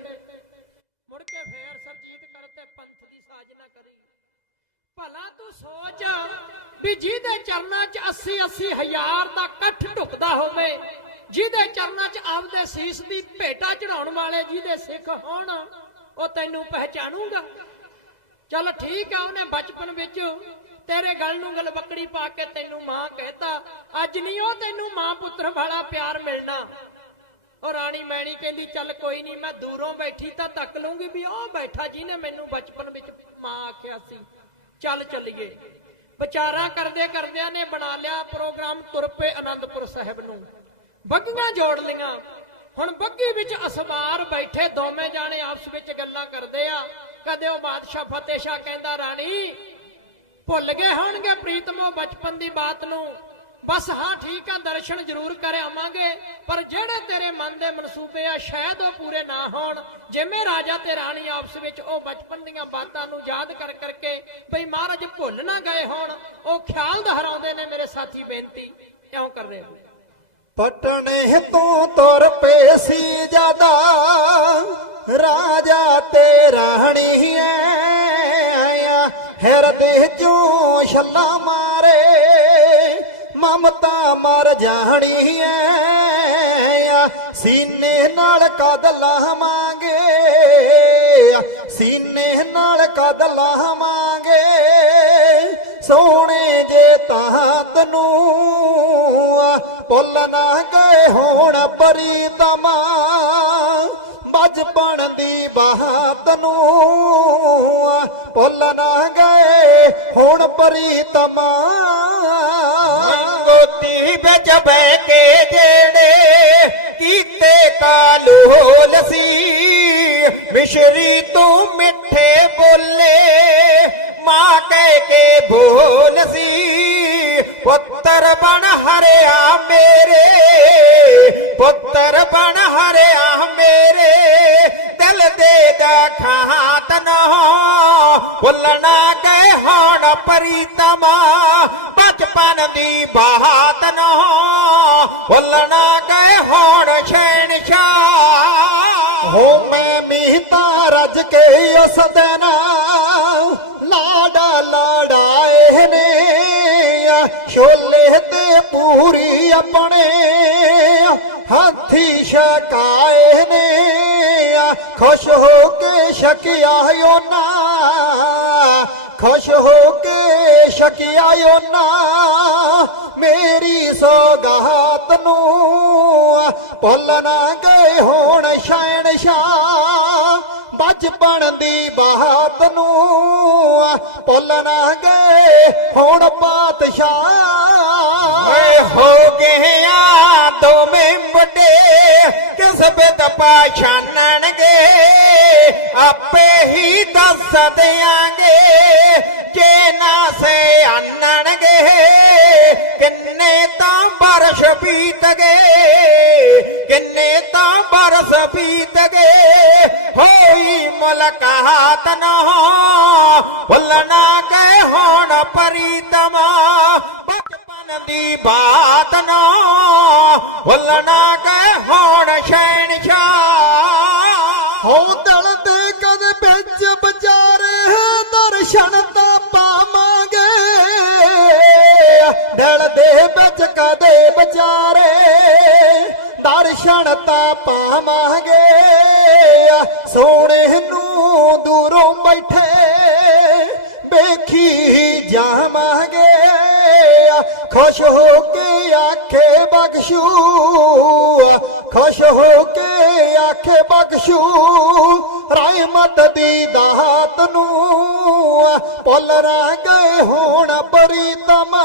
B: ਮੁੜ ਕੇ ਫੇਰ ਸਰਜੀਤ ਕਰਤੇ ਪੰਥ ਦੀ ਸਾਜਨਾ ਕਰੀ ਭਲਾ ਤੂੰ ਸੋਚ ਵੀ ਜਿਹਦੇ ਚਰਨਾਂ 'ਚ 80 80 ਹਜ਼ਾਰ ਦਾ ਇਕੱਠ ਢੁਕਦਾ ਹੋਵੇ, ਜਿਹਦੇ ਚਰਨਾਂ 'ਚ ਆਪਦੇ ਸੀਸ ਦੀ ਭੇਟਾ ਚੜਾਉਣ ਵਾਲੇ ਜਿਹਦੇ ਸਿੱਖ ਹੋਣ, ਉਹ ਤੈਨੂੰ ਪਹਿਚਾਣੂਗਾ ਚੱਲ ਠੀਕ ਆ ਉਹਨੇ ਬਚਪਨ ਵਿੱਚ ਤੇਰੇ ਗਲ ਨੂੰ ਗਲ ਬੱਕੜੀ ਪਾ ਕੇ ਤੈਨੂੰ ਮਾਂ ਕਹਿਤਾ, ਅੱਜ ਨਹੀਂ ਉਹ ਤੈਨੂੰ ਮਾਂ ਪੁੱਤਰ ਵਾਲਾ ਪਿਆਰ ਮਿਲਣਾ। ਉਹ ਰਾਣੀ ਮੈਣੀ ਕਹਿੰਦੀ, ਚੱਲ ਕੋਈ ਨਹੀਂ, ਮੈਂ ਦੂਰੋਂ ਬੈਠੀ ਤਾਂ ਤੱਕ ਲੂੰਗੀ ਵੀ ਉਹ ਬੈਠਾ ਜਿਹਨੇ ਮੈਨੂੰ ਬਚਪਨ ਵਿੱਚ ਮਾਂ ਆਖਿਆ ਸੀ। ਚੱਲ ਚੱਲੀਏ। ਵਿਚਾਰਾਂ ਕਰਦੇ ਕਰਦਿਆਂ ਨੇ ਬਣਾ ਲਿਆ ਪ੍ਰੋਗਰਾਮ ਤੁਰ ਪਏ ਆਨੰਦਪੁਰ ਸਾਹਿਬ ਨੂੰ। ਬੱਗੀਆਂ ਜੋੜ ਲੀਆਂ ਹੁਣ ਬੱਗੀ ਵਿੱਚ ਅਸਵਾਰ ਬੈਠੇ, ਦੋਵੇਂ ਜਾਣੇ ਆਪਸ ਵਿੱਚ ਗੱਲਾਂ ਕਰਦੇ ਆ। ਕਦੇ ਉਹ ਬਾਦਸ਼ਾਹ ਫਤਿਹ ਸ਼ਾਹ ਕਹਿੰਦਾ, ਰਾਣੀ, ਭੁੱਲ ਗਏ ਹੋਣਗੇ ਪ੍ਰੀਤਮੋ ਬਚਪਨ ਦੀ ਬਾਤ ਨੂੰ? ਬਸ ਹਾਂ, ਠੀਕ ਆ, ਦਰਸ਼ਨ ਜ਼ਰੂਰ ਕਰ ਆਵਾਂਗੇ। ਪਰ ਜਿਹੜੇ ਤੇਰੇ ਮਨ ਦੇ ਮਨਸੂਬੇ ਆ, ਸ਼ਾਇਦ ਉਹ ਪੂਰੇ ਨਾ ਹੋਣ। ਜਿਵੇਂ ਰਾਜਾ ਤੇ ਰਾਣੀ ਆਪਸ ਵਿੱਚ ਉਹ ਬਚਪਨ ਦੀਆਂ ਬਾਤਾਂ ਨੂੰ ਯਾਦ ਕਰ ਕਰਕੇ ਭਈ ਮਹਾਰਾਜ ਭੁੱਲ ਨਾ ਗਏ ਹੋਣ, ਉਹ ਖਿਆਲ ਦੁਹਰਾਉਂਦੇ ਨੇ ਮੇਰੇ ਸਾਥੀ ਬੇਨਤੀ ਕਿਉਂ ਕਰ ਰਹੇ ਹੋ
C: ਪਟਨੇ ਤੋਂ ਤੁਰ ਪਏ ਸੀ ਜ਼ਿਆਦਾ ਰਾਜਾ ਤੇ ਰਾਣੀ ਆਇਆ, ਹਿਰਦੇ ਚੋਂ ਛੱਲਾ ਮਾਰੇ ਮਮਤਾ ਮਰ ਜਾਣੀ ਐ ਸੀਨੇ ਨਾਲ ਕਦ ਲਾਵਾਂਗੇ ਸੀਨੇ ਨਾਲ ਕਦ ਲਾਵਾਂਗੇ ਸੋਹਣੇ ਜੇ ਤਾਂ ਤਨੂੰ ਭੁੱਲ ਨਾ ਗਏ ਹੋਣ ਪ੍ਰੀਤਮਾ। ਬਚਪਨ ਦੀ ਬਾਤ ਨੂੰ ਭੁੱਲ ਨਾ ਗਏ ਹੁਣ ਪਰੀ ਤਮਾ
D: ਗੋਤੀ ਵਿੱਚ ਬਹਿ ਕੇ ਜਿਹੜੇ ਕੀਤੇ ਕਾਲੋਲ ਸੀ ਮਿਸ਼ਰੀ ਤੂੰ ਮਿੱਠੇ ਬੋਲੇ, ਮਾਂ ਕਹਿ ਕੇ ਬੋਲ ਸੀ ਪੁੱਤਰ ਬਣ ਹਰਿਆ ਮੇਰੇ, ਪੁੱਤਰ ਬਣ ਹਰਿਆ ਮੇਰੇ, ਦਿਲ ਦੇ ਦਾ ਖਾਤਨ ਭੁੱਲਣਾ ਗਏ ਹੁਣ ਪ੍ਰੀਤਮਾ। ਬਚਪਨ ਦੀ ਬਾਤ ਨਾ ਭੁੱਲਣਾ ਗਏ ਹੁਣ ਸ਼ਹਿਨਸ਼ਾਹ
C: ਹੋ ਮੈਂ ਮੀਤਾ ਰਜ ਕੇ ਉਸ ਦਿਨ ਲਾੜਾ ਲੜਾਏ ਨੇ। ਛੋਲੇ ਤੇ ਪੂਰੀ ਆਪਣੇ ਹਾਥੀ ਸ਼ਕਾਏ ਨੇ। ਖੁਸ਼ ਹੋ ਕੇ ਛਕਿਆ ਉਹਨਾਂ ਛਕਿਆ ਉਹਨਾਂ ਮੇਰੀ ਸੌਗਾਤ ਨੂੰ। ਭੁੱਲ ਨਾ ਗਏ ਹੋਣ ਸ਼ੈਣ ਸ਼ਾਹ, ਬਚਪਨ ਦੀ ਬਾਤ ਨੂੰ। ਭੁੱਲ ਨਾ ਗਏ ਹੁਣ ਪਾਤਸ਼ਾਹ।
D: ਓਏ ਹੋ ਗਏ ਆ ਤੁਮੇ ਵੱਡੇ ਕਿਸ ਬਿਤ ਪਾਛਾਨਣਗੇ ਆਪੇ ਹੀ ਦੱਸ ਦਿਆਂਗੇ ਜੇ ਨਾ ਸੇ ਆਨਣਗੇ ਕਿੰਨੇ ਤਾਂ ਬਰਸ਼ ਬੀਤ ਗਏ ਕਿੰਨੇ ਤਾਂ ਬਰਸ ਬੀਤ ਗਏ ਹੋਈ ਮੁਲਾਕਾਤ ਨਾ ਭੁੱਲਣਾ ਗਏ ਹੁਣ ਪ੍ਰੀਤਮਾ, ਬਚਪਨ ਦੀ ਬਾਤ ਨਾ ਭੁੱਲਣਾ ਗਏ ਹੁਣ ਸ਼ਹਿਨਸ਼ਾਹ।
C: ਹੋ ਵਿੱਚ ਕਦੇ ਵਿਚਾਰੇ ਦਰਸ਼ਨ ਤਾਂ ਪਾਵਾਂਗੇ। ਸੋਹਣੇ ਨੂੰ ਦੂਰੋਂ ਬੈਠੇ, ਵੇਖੀ ਜਾਵਾਂਗੇ। ਖੁਸ਼ ਹੋ ਕੇ ਆਖੇ ਬਖਸ਼ੂ, ਖੁਸ਼ ਹੋ ਕੇ ਆਖੇ ਬਖਸ਼ੂ, ਰਹਿਮਤ ਦੀ ਦਾਤ ਨੂੰ। ਭੁੱਲ ਨਾ ਗਏ ਹੁਣ ਪ੍ਰੀਤਮਾ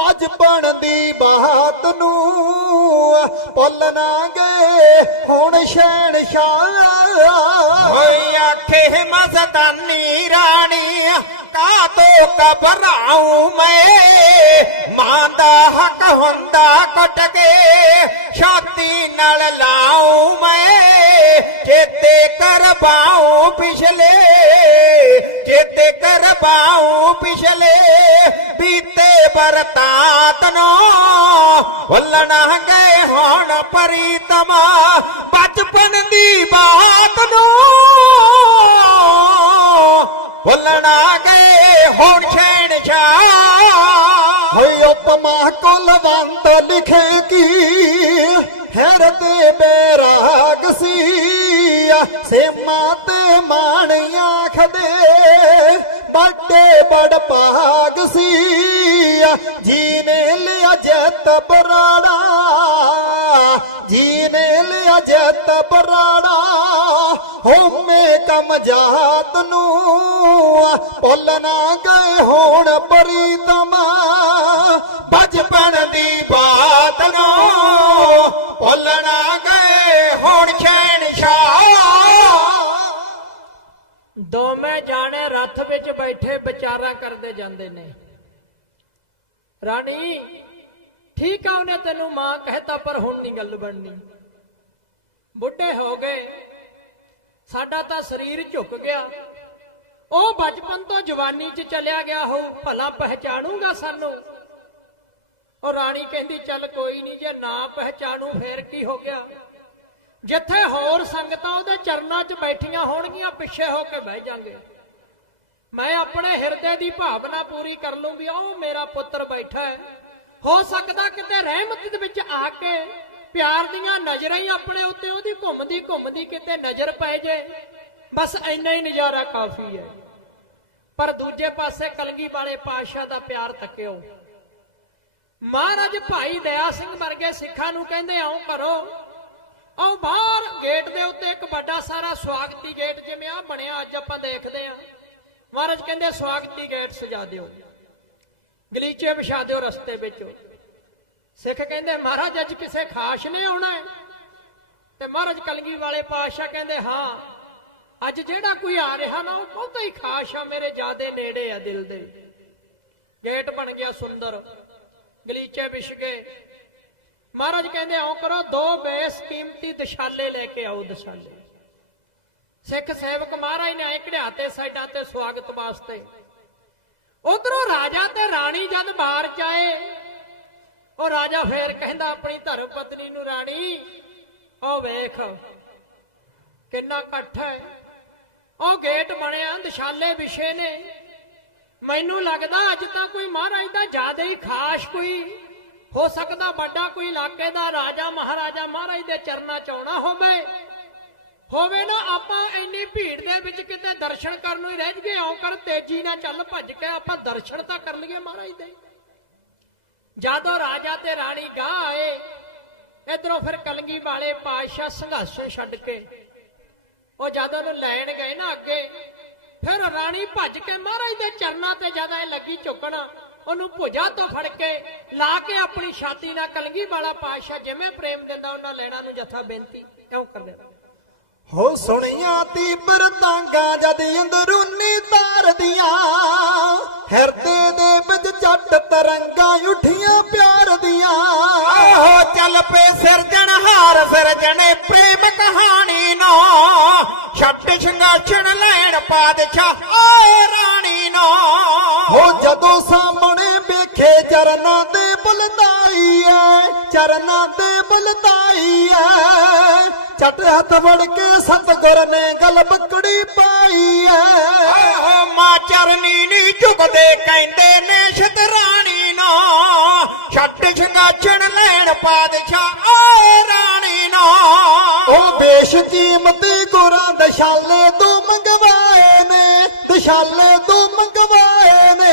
C: ਬਚਪਨ ਦੀ ਬਾਤ ਨੂੰ। ਭੁੱਲ ਨਾ ਗਏ ਹੁਣ ਸ਼ੈਣ ਸ਼ਾਹ
D: ਓਏ ਆਖੇ ਮਸਤਾਨੀ ਰਾਣੀ ਕਾ ਤੋ ਕਬਰਾਉ ਮੈਂ? ਮਾਂ ਦਾ ਹੱਕ ਹੁੰਦਾ ਕਟ ਕੇ ਛਾਤੀ ਨਾਲ ਲਾਉ ਮੈਂ। ਚੇਤੇ ਕਰਵਾਉ ਪਿਛਲੇ, ਚੇਤੇ ਕਰਵਾਉ ਪਿਛਲੇ। ਬੀਤੇ ਬਰਤਾਤ ਨੂੰ ਭੁੱਲਣਾ ਗਏ ਹੁਣ ਪ੍ਰੀਤਮਾ, ਬਚਪਨ ਦੀ ਬਾਤ ਨੂੰ ਭੁੱਲਣਾ ਗਏ ਹੁਣ ਸ਼ਹਿਨਸ਼ਾਹ
C: ਹੋਈ ਉਪਮਾ ਕੁਲਵੰਤ ਲਿਖੇ ਕੀ, ਹੈਰ ਤੇ ਬੈਰਾਗ ਸੀ। ਸੇਮਾ ਤੇ ਮਾਣ ਆਖਦੇ ਵੱਡੇ ਬੜ ਭਾਗ ਸੀ। ਜੀ ਨੇ ਲਿਆ ਜਤ ਬਰਾੜਾ। ਜੀ ਨੇ ਲਿਆ ਜਤ ਬਰਾੜਾ। ਹੋਮੇ ਕਮ ਜਾਤ ਨੂੰ। ਭੁੱਲ ਨਾ ਗਏ ਹੁਣ ਪ੍ਰੀਤਮਾ
D: ਬਚਪਨ
B: ਦੋਵੇਂ ਜਾਣੇ ਰੱਥ ਵਿੱਚ ਬੈਠੇ ਵਿਚਾਰਾਂ ਕਰਦੇ ਜਾਂਦੇ ਨੇ। ਰਾਣੀ, ਠੀਕ ਆ ਉਹਨੇ ਤੈਨੂੰ ਮਾਂ ਕਹਿਤਾ, ਪਰ ਹੁਣ ਨਹੀਂ ਗੱਲ ਬਣਨੀ। ਬੁੱਢੇ ਹੋ ਗਏ। ਸਾਡਾ ਤਾਂ ਸਰੀਰ ਝੁਕ ਗਿਆ। ਉਹ ਬਚਪਨ ਤੋਂ ਜਵਾਨੀ 'ਚ ਚਲਿਆ ਗਿਆ ਹੋਊ, ਭਲਾ ਪਹਿਚਾਣੂਗਾ ਸਾਨੂੰ। ਉਹ ਰਾਣੀ ਕਹਿੰਦੀ, ਚੱਲ ਕੋਈ ਨਹੀਂ, ਜੇ ਨਾ ਪਹਿਚਾਣੂ ਫੇਰ ਕੀ ਹੋ ਗਿਆ? ਜਿੱਥੇ ਹੋਰ ਸੰਗਤਾਂ ਉਹਦੇ ਚਰਨਾਂ 'ਚ ਬੈਠੀਆਂ ਹੋਣਗੀਆਂ, ਪਿੱਛੇ ਹੋ ਕੇ ਬਹਿ ਜਾਾਂਗੇ। ਮੈਂ ਆਪਣੇ ਹਿਰਦੇ ਦੀ ਭਾਵਨਾ ਪੂਰੀ ਕਰ ਲੂੰਗੀ ਉਹ ਮੇਰਾ ਪੁੱਤਰ ਬੈਠਾ ਹੈ। ਹੋ ਸਕਦਾ ਕਿਤੇ ਰਹਿਮਤ ਦੇ ਵਿੱਚ ਆ ਕੇ ਪਿਆਰ ਦੀਆਂ ਨਜ਼ਰਾਂ ਹੀ ਆਪਣੇ ਉੱਤੇ ਉਹਦੀ ਘੁੰਮਦੀ ਘੁੰਮਦੀ ਕਿਤੇ ਨਜ਼ਰ ਪੈ ਜਾਏ ਬਸ ਇੰਨਾ ਹੀ ਨਜ਼ਾਰਾ ਕਾਫੀ ਹੈ। ਪਰ ਦੂਜੇ ਪਾਸੇ ਕਲਗੀ ਵਾਲੇ ਪਾਤਸ਼ਾਹ ਦਾ ਪਿਆਰ ਤੱਕਿਓ ਮਹਾਰਾਜ ਭਾਈ ਦਇਆ ਸਿੰਘ ਵਰਗੇ ਸਿੱਖਾਂ ਨੂੰ ਕਹਿੰਦੇ, ਆਓ ਕਰੋ। ਆਓ ਬਾਹਰ ਗੇਟ ਦੇ ਉੱਤੇ ਇੱਕ ਵੱਡਾ ਸਾਰਾ ਸਵਾਗਤੀ ਗੇਟ ਜਿਵੇਂ ਆ ਬਣਿਆ ਅੱਜ ਆਪਾਂ ਦੇਖਦੇ ਆ ਮਹਾਰਾਜ ਕਹਿੰਦੇ ਸਵਾਗਤੀ ਗੇਟ ਸਜਾ ਦਿਓ। ਗਲੀਚੇ ਵਿਛਾ ਦਿਓ ਰਸਤੇ ਵਿੱਚ। ਸਿੱਖ ਕਹਿੰਦੇ, ਮਹਾਰਾਜ ਅੱਜ ਕਿਸੇ ਖਾਸ ਨੇ ਆਉਣਾ ਹੈ। ਤੇ ਮਹਾਰਾਜ ਕਲਗੀ ਵਾਲੇ ਪਾਤਸ਼ਾਹ ਕਹਿੰਦੇ, ਹਾਂ, ਅੱਜ ਜਿਹੜਾ ਕੋਈ ਆ ਰਿਹਾ ਨਾ, ਉਹ ਬਹੁਤਾ ਹੀ ਖਾਸ ਆ ਮੇਰੇ ਜਾਦੇ ਨੇੜੇ ਆ ਦਿਲ ਦੇ। ਗੇਟ ਬਣ ਗਿਆ ਸੁੰਦਰ। ਗਲੀਚੇ ਵਿਛ ਗਏ। ਮਹਾਰਾਜ ਕਹਿੰਦੇ ਆਓ ਕਰੋ ਦੋ ਬੇਸ ਕੀਮਤੀ ਦਸ਼ਾਲੇ ਲੈ ਕੇ ਆਓ ਦਸ਼ਾਲੇ। ਸਿੱਖ ਸੇਵਕ ਮਹਾਰਾਜ ਨੇ ਆਏ ਕਢਿਆਤੇ ਸਾਈਡਾਂ ਤੇ ਸਵਾਗਤ ਵਾਸਤੇ। ਉਧਰੋਂ ਰਾਜਾ ਤੇ ਰਾਣੀ ਜਦ ਬਾਹਰ ਜਾਏ, ਉਹ ਰਾਜਾ ਫੇਰ ਕਹਿੰਦਾ ਆਪਣੀ ਧਰਮ ਪਤਨੀ ਨੂੰ, ਰਾਣੀ, ਉਹ ਵੇਖ ਕਿੰਨਾ ਇਕੱਠ ਹੈ। ਉਹ ਗੇਟ ਬਣਿਆ, ਦਸ਼ਾਲੇ ਵਿਸ਼ੇ ਨੇ। ਮੈਨੂੰ ਲੱਗਦਾ ਅੱਜ ਤਾਂ ਕੋਈ ਮਹਾਰਾਜ ਦਾ ਜ਼ਿਆਦਾ ਹੀ ਖਾਸ ਕੋਈ ਹੋ ਸਕਦਾ ਵੱਡਾ ਕੋਈ ਇਲਾਕੇ ਦਾ ਰਾਜਾ, ਮਹਾਰਾਜਾ, ਮਹਾਰਾਜ ਦੇ ਚਰਨਾਂ ਚ ਆਉਣਾ ਹੋਵੇ। ਹੋਵੇ ਨਾ ਆਪਾਂ ਇੰਨੀ ਭੀੜ ਦੇ ਵਿੱਚ ਕਿਤੇ ਦਰਸ਼ਨ ਕਰਨ ਨੂੰ ਹੀ ਰਹਿ ਜਗੇ ਆਉਂ ਕਰ ਤੇਜ਼ੀ ਨਾਲ ਚੱਲ ਭੱਜ ਕੇ ਆਪਾਂ ਦਰਸ਼ਨ ਤਾਂ ਕਰ ਲਈਏ ਮਹਾਰਾਜ ਦੇ। ਜਦੋਂ ਰਾਜਾ ਤੇ ਰਾਣੀ ਗਾਹ ਆਏ, ਇਧਰੋਂ ਫਿਰ ਕਲਗੀ ਵਾਲੇ ਪਾਤਸ਼ਾਹ ਸੰਘਰਸ਼ ਛੱਡ ਕੇ, ਉਹ ਜਦ ਉਹਨੂੰ ਲੈਣ ਗਏ ਨਾ ਅੱਗੇ, ਫਿਰ ਰਾਣੀ ਭੱਜ ਕੇ ਮਹਾਰਾਜ ਦੇ ਚਰਨਾਂ ਤੇ ਜਦ ਇਹ ਲੱਗੀ ਝੁਕਣ ਉਹਨੂੰ ਭੁਜਾ ਤੋਂ ਫੜ ਕੇ ਲਾ ਕੇ ਆਪਣੀ ਛਾਤੀ ਨਾਲ ਕਲਗੀ ਵਾਲਾ ਪਾਤਸ਼ਾਹ ਜਿਵੇਂ ਪ੍ਰੇਮ ਦਿੰਦਾ ਉਹਨਾਂ ਲੈਣਾ ਨੂੰ ਜਥਾ ਬੇਨਤੀ ਕਿਉਂ ਕਰਦੇ
C: ਹੋ ਸੁਣੀਆਂ ਤੀਬਰ ਤਾਂਗਾ ਜਦ ਅੰਦਰੂਨੀ ਤਾਰਦੀਆਂ ਹਿਰਦੇ ਦੇ ਵਿੱਚ ਜੱਟ ਤਰੰਗਾਂ ਉੱਠੀਆਂ ਪਿਆਰ ਦੀਆਂ।
D: ਆਹੋ ਚੱਲ ਪੇ ਸਿਰਜਣਹਾਰ ਸਿਰਜਣੇ ਪ੍ਰੇਮ ਕਹਾਣੀ ਨਾ। ਛੱਟ ਸ਼ਿੰਗਾਛਣ ਲੈਣ ਪਾਦਸ਼ਾਹ ਆਏ ਰਾਣੀ ਨਾ
C: ਹੋ ਜਦੋਂ ਸਾਹਮਣੇ ਵੇਖੇ ਚਰਨਾਂ ਦੇ ਬਲਦਾਈ ਐ ਚਰਨਾਂ ਦੇ ਬਲਦਾਈ ਐ ਚੱਟ ਹੱਥ ਵੜ ਕੇ ਸਤਗੁਰ ਨੇ ਗਲ ਬੱਕੜੀ ਪਾਈ ਐ।
D: ਮਾਂ ਚਰਨੀ ਨੀ ਝੁਕਦੇ ਕਹਿੰਦੇ ਨੇ ਸ਼ਤਰਾਣੀ ਨਾ। ਛੱਟ ਸ਼ਿੰਗਾਛਣ ਲੈਣ ਪਾਦਸ਼ਾਹ ਰਾਣੀ ਨਾ।
C: ਉਹ ਬੇਸ਼ ਕੀਮਤੀ ਗੁਰਾਂ ਦਸ਼ਾਲੇ ਤੋਂ ਮੰਗਵਾਏ ਨੇ। ਦਸ਼ਾਲੇ ਤੋਂ ਮੰਗਵਾਏ ਨੇ।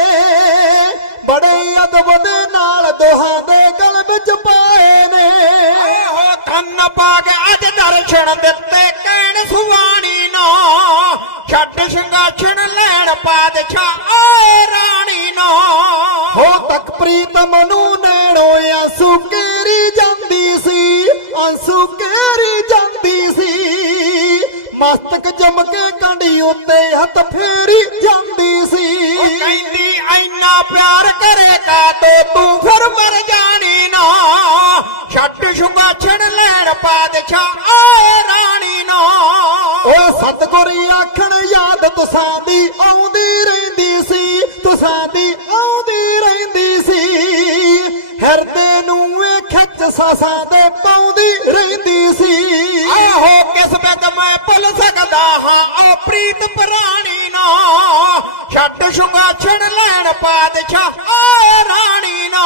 C: ਬੜੇ ਅਦਬ ਦੇ ਨਾਲ ਦੋਹਾਂ ਦੇ ਗਲ ਵਿੱਚ ਪਾਏ ਨੇ।
D: ਆਹੋ ਧੰਨ ਪਾਗ ਅੱਜ ਦਰਸ਼ਨ ਦਿੱਤੇ ਕਹਿਣ ਸੁਆਣੀ ਨਾ। ਛੱਡ ਸਿੰਘਾਛਣ ਲੈਣ ਪਾਦਸ਼ਾਹ ਆਏ ਰਾਣੀ ਨਾ।
C: ਹੋ ਤੱਕ ਪ੍ਰੀਤਮ ਨੂੰ ਨੈਣੋ ਆਂਸੂ ਕੇਰੀ ਜਾਂਦੀ ਸੀ। ਆਂਸੂ ਕੇਰੀ ਜਾਂਦੀ ਮਸਤਕ ਜਮ ਕੇ ਕੰਢੀ ਉੱਤੇ ਹੱਥ ਫੇਰੀ ਜਾਂਦੀ ਸੀ।
D: ਉਹ ਕਹਿੰਦੀ ਐਨਾ ਪਿਆਰ ਕਰੇ ਕਾ ਤੋ? ਤੂੰ ਫਿਰ ਮਰ ਜਾਣੀ ਨਾ। ਛੱਡ ਸਿੰਘਾਛਣ ਲੈਣ ਪਾਦਸ਼ਾਹ ਆਏ ਰਾਣੀ ਨਾ।
C: ਓ ਸਤਗੁਰ ਆਖਣ ਯਾਦ ਤੁਸਾਂ ਦੀ ਆਉਂਦੀ ਰਹਿੰਦੀ ਸੀ ਤੁਸਾਂ ਦੀ ਆਉਂਦੀ ਰਹਿੰਦੀ ਸੀ। ਹਿਰਦੇ ਨੂੰ ਸਾਸਾਂ ਦੇ ਪਾਉਂਦੀ ਰਹਿੰਦੀ ਸੀ।
D: ਆਹੋ ਕਿਸ ਵਿੱਚ ਮੈਂ ਭੁੱਲ ਸਕਦਾ ਹਾਂ ਆ ਪ੍ਰੀਤ ਪ੍ਰਾਣੀ ਨਾ। ਛੱਡ ਸ਼ੁਗਾਛਣ ਲੈਣ ਪਾਦਸ਼ਾਹ ਆਏ ਰਾਣੀ ਨਾ।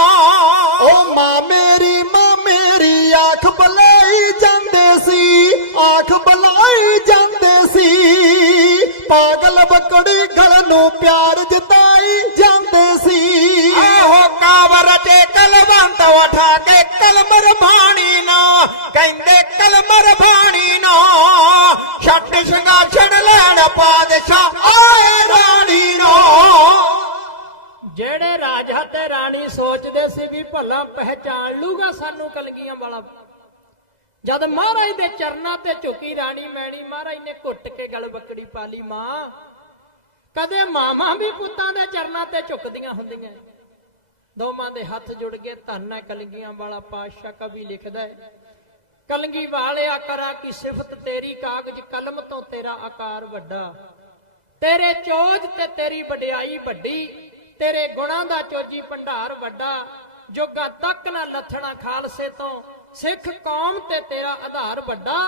C: ਓ ਮਾਂ ਮੇਰੀ ਮਾਂ ਮੇਰੀ ਆਖ ਬਲਾਈ ਜਾਂਦੇ ਸੀ ਆਖ ਬਲਾਈ ਜਾਂਦੇ ਸੀ। ਪਾਗਲ ਬੱਕੜੀ ਗਲ ਨੂੰ ਪਿਆਰ ਜਤਾਈ ਜਾਂਦੇ ਸੀ।
D: ਆਹੋ ਕਾਵਰ ਤੇ ਕਲਵੰਤ ਉਠਾ ਕੇ ਕਲਮਰ ਬਾਣੀ ਨਾ, ਕਹਿੰਦੇ ਕਲਮਰ ਬਾਣੀ ਨਾ। ਛੱਡ ਸ਼ੁਗਾਛਣ ਲੈਣ ਪਾਦਸ਼ਾਹ ਆਏ ਰਾਣੀ ਨਾ।
B: ਜਿਹੜੇ ਰਾਜਾ ਤੇ ਰਾਣੀ ਸੋਚਦੇ ਸੀ ਵੀ ਭਲਾ ਪਹਿਚਾਣ ਲੂਗਾ ਸਾਨੂੰ ਕਲਗੀਆਂ ਵਾਲਾ। ਜਦ ਮਹਾਰਾਜ ਦੇ ਚਰਨਾਂ ਤੇ ਝੁਕੀ ਰਾਣੀ ਮੈਣੀ, ਮਹਾਰਾਜ ਨੇ ਘੁੱਟ ਕੇ ਗਲ ਬੱਕੜੀ ਲਈ, ਮਾਂ, ਕਦੇ ਮਾਵਾਂ ਵੀ ਪੁੱਤਾਂ ਦੇ ਚਰਨਾਂ ਤੇ ਝੁਕਦੀਆਂ ਹੁੰਦੀਆਂ? ਦੋਵਾਂ ਦੇ ਹੱਥ ਜੁੜ ਗਏ, ਧੰਨ ਹੈ ਕਲਗੀਆਂ ਵਾਲਾ ਪਾਤਸ਼ਾਹ, ਕਵੀ ਲਿਖਦਾ ਹੈ, ਕਲਗੀ ਵਾਲਿਆ ਕਰਾ ਕੀ ਸਿਫਤ ਤੇਰੀ ਕਾਗਜ਼ ਕਲਮ ਤੋਂ ਤੇਰਾ ਆਕਾਰ ਵੱਡਾ। ਤੇਰੇ ਚੋਜ ਤੇ ਤੇਰੀ ਵਡਿਆਈ ਵੱਡੀ, ਤੇਰੇ ਗੁਣਾਂ ਦਾ ਚੋਜੀ ਭੰਡਾਰ ਵੱਡਾ। ਜੋਗਾ ਤੱਕ ਨਾ ਲੱਥਣਾ ਖਾਲਸੇ ਤੋਂ, ਸਿੱਖ ਕੌਮ ਤੇ ਤੇਰਾ ਆਧਾਰ ਵੱਡਾ।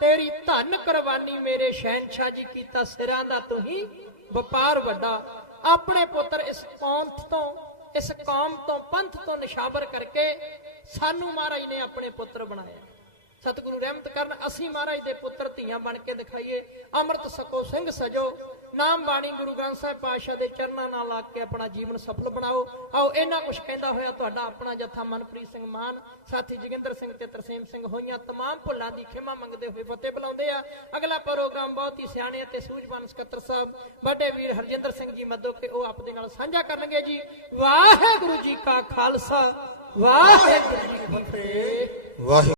B: ਤੇਰੀ ਧਨ ਕੁਰਬਾਨੀ ਮੇਰੇ ਸ਼ਹਿਨशाह ਜੀ ਕੀਤਾ ਸਿਰਾਂ ਦਾ, ਤੂੰ ਹੀ ਵਪਾਰ ਵੱਡਾ। ਆਪਣੇ ਪੁੱਤਰ ਇਸ ਪੰਥ ਤੋਂ ਇਸ ਕੌਮ ਤੋਂ ਪੰਥ ਤੋਂ ਨਿਸ਼ਾਵਰ ਕਰਕੇ ਸਾਨੂੰ ਮਹਾਰਾਜ ਨੇ ਆਪਣੇ ਪੁੱਤਰ ਬਣਾਇਆ। ਸਤਿਗੁਰੂ ਰਹਿਮਤ ਕਰਨ, ਅਸੀਂ ਮਹਾਰਾਜ ਦੇ ਪੁੱਤਰ ਧੀਆਂ ਬਣ ਕੇ ਦਿਖਾਈਏ। ਅੰਮ੍ਰਿਤ ਸਕੋ ਸਿੰਘ ਸਜੋ ਨਾਮ ਬਾਣੀ ਗੁਰੂ ਗ੍ਰੰਥ ਸਾਹਿਬ ਪਾਤਸ਼ਾਹ ਦੇ ਚਰਨਾਂ ਨਾਲ ਲਾ ਕੇ ਆਪਣਾ ਜੀਵਨ ਸਫਲ ਬਣਾਓ ਆਓ ਇਹਨਾਂ ਕੁਝ ਕਹਿੰਦਾ ਹੋਇਆ ਤੁਹਾਡਾ ਆਪਣਾ ਜਥਾ ਮਨਪ੍ਰੀਤ ਸਿੰਘ ਮਾਨ ਸਾਥੀ ਜੋਗਿੰਦਰ ਸਿੰਘ ਤੇ ਤਰਸੇਮ ਸਿੰਘ ਹੋਈਆਂ तमाम ਭੁੱਲਾਂ ਦੀ ਖਿਮਾ ਮੰਗਦੇ ਹੋਏ ਫਤਿਹ ਬੁਲਾਉਂਦੇ ਆ ਅਗਲਾ ਪ੍ਰੋਗਰਾਮ ਬਹੁਤ ਹੀ ਸਿਆਣੇ ਅਤੇ ਸੂਝਵਾਨ ਸਕੱਤਰ ਸਾਹਿਬ ਵੱਡੇ ਵੀਰ ਹਰਜਿੰਦਰ ਸਿੰਘ ਜੀ ਮੱਦੋ ਕੇ ਉਹ ਆਪਦੇ ਨਾਲ ਸਾਂਝਾ ਕਰਨਗੇ ਜੀ ਵਾਹਿਗੁਰੂ ਜੀ ਕਾ ਖਾਲਸਾ ਵਾਹਿਗੁਰੂ ਜੀ ਕੀ ਫਤਿਹ
A: ਵਾਹਿਗੁਰੂ